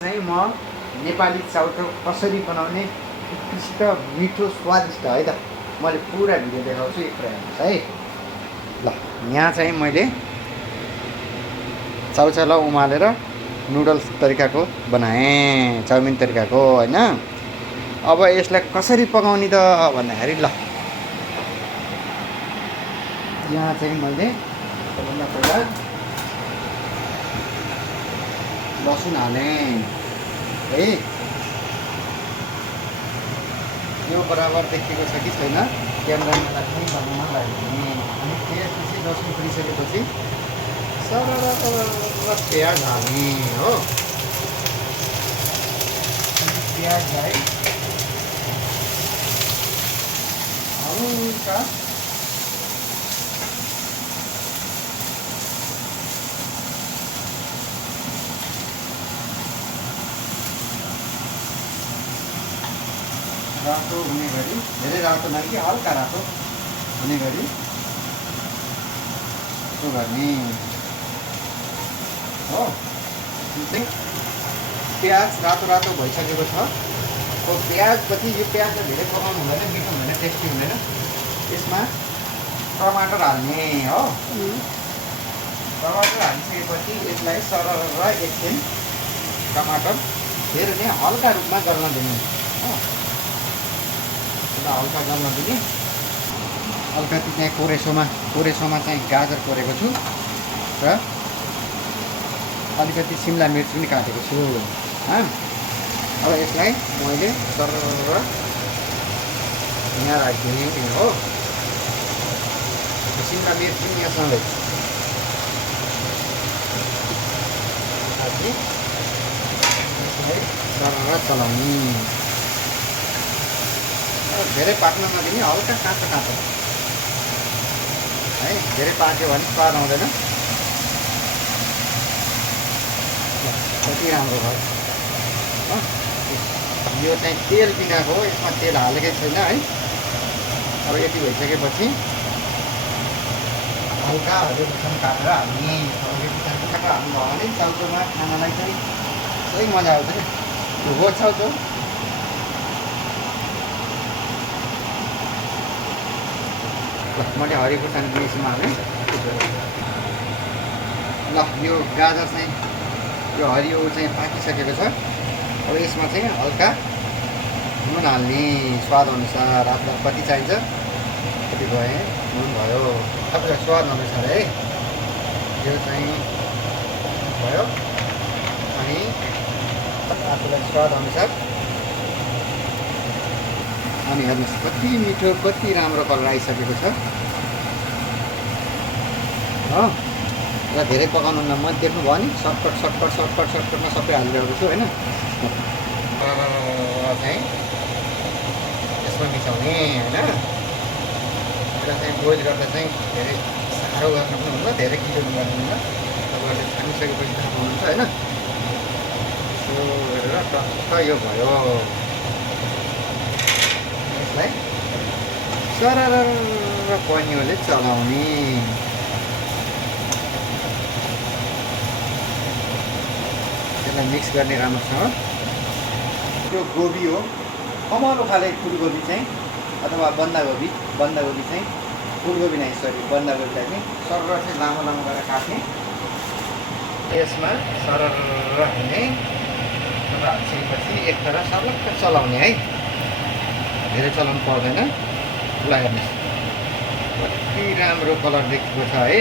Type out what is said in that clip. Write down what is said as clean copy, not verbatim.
चाहिँ म नेपाली चाउचाउ कसरी बनाउने उत्कृष्ट मिठो स्वादिष्ट है त मैले पुरा भिडियो देखाउँछु एक प्रयास है। ल यहाँ चाहिँ मैले चाउचाउलाई उमालेर नुडल्स तरिकाको बनाएँ, चाउमिन तरिकाको होइन। अब यसलाई कसरी पकाउने त भन्दाखेरि ल यहाँ चाहिँ मैले सबभन्दा पहिला लसुन हालेँ है। यो बराबर देखेको छ कि छैन क्यामेरामा राख्ने बनाउन लाग्ने। अनि त्यसपछि लसुन फुलिसकेपछि सरर प्याज हाल्ने हो। प्याजलाई हल्का रातो हुने गरी, धेरै रातो नभए कि हल्का रातो हुने गरी यसो गर्ने हो। चाहिँ प्याज रातो रातो भइसकेको छ। प्याजपछि यो प्याजलाई धेरै पकाउनु हुँदैन, मिठो हुँदैन, टेस्टी हुँदैन। यसमा टमाटर हाल्ने हो। टमाटर हालिसकेपछि यसलाई सरर एकछिन टमाटर धेरै नै हल्का रूपमा गल्न दिने हो। हल्का गल्न दिने। हल्का त्यहाँ कोरेसोमा चाहिँ गाजर कोरेको छु र अलिकति सिमला मिर्च पनि काटेको छु। अब यसलाई मैले सरर यहाँ राखिदिने हो। सिमला मिर्च पनि यहाँसँगै राखी यसलाई सरर चलाउने। धेरै पाक्न नदिने, हल्का काँचो काँचो है। धेरै पाक्यो भने स्वाद आउँदैन। कति राम्रो भयो। यो चाहिँ तेल बिनाको हो, यसमा तेल हालेकै छैन है। अब यति भइसकेपछि हल्का हरियो खुर्सानी काटेर हाल्ने। हरियो खुर्सानी काटेर हाल्नुभयो भने चाउचाउमा खानालाई चाहिँ सही मजा आउँछ नि। यो हो चाउचाउ। मैले हरियो खुर्सानी पनि यसमा हालेँ। ल यो गाजर चाहिँ यो हरियो चाहिँ पाकिसकेको छ। अब यसमा चाहिँ हल्का नुन हाल्ने स्वाद अनुसार। आफूलाई कति चाहिन्छ कति भयो नुन भयो आफूलाई स्वाद अनुसार है। यो चाहिँ भयो अनि आफूलाई स्वाद अनुसार। अनि हेर्नुहोस् कति मिठो, कति राम्रो कलर आइसकेको छ हो। र धेरै पकाउनु न, मैले देख्नुभयो नि सर्टकटमा सबै हालिरहेको छु होइन। चाहिँ यसमा मिसाउने होइन। र चाहिँ बोइल गर्दा चाहिँ धेरै साह्रो गर्नु पनि हुन्न, धेरै किलो गर्नु हुन्न। तपाईँहरूले छानिसकेपछि थाहा पाउनुहुन्छ होइन। यसो गरेर टक्क यो भयो। यसलाई सरर पनियोले चलाउने। यसलाई मिक्स गर्ने राम्रोसँग। त्यो गोबी हो, कमलो खाले फुलकोपी चाहिँ अथवा बन्दागोबी चाहिँ फुलकोपी नै सरी बन्दागोबीलाई चाहिँ सरर चाहिँ लामो लामो गरेर काट्ने। यसमा सरर हुने हालिसकेपछि एक तरह सर्लक्क चलाउने है। धेरै चलाउनु पर्दैन। ल हेर्नुहोस् कति राम्रो कलर देखेको छ है।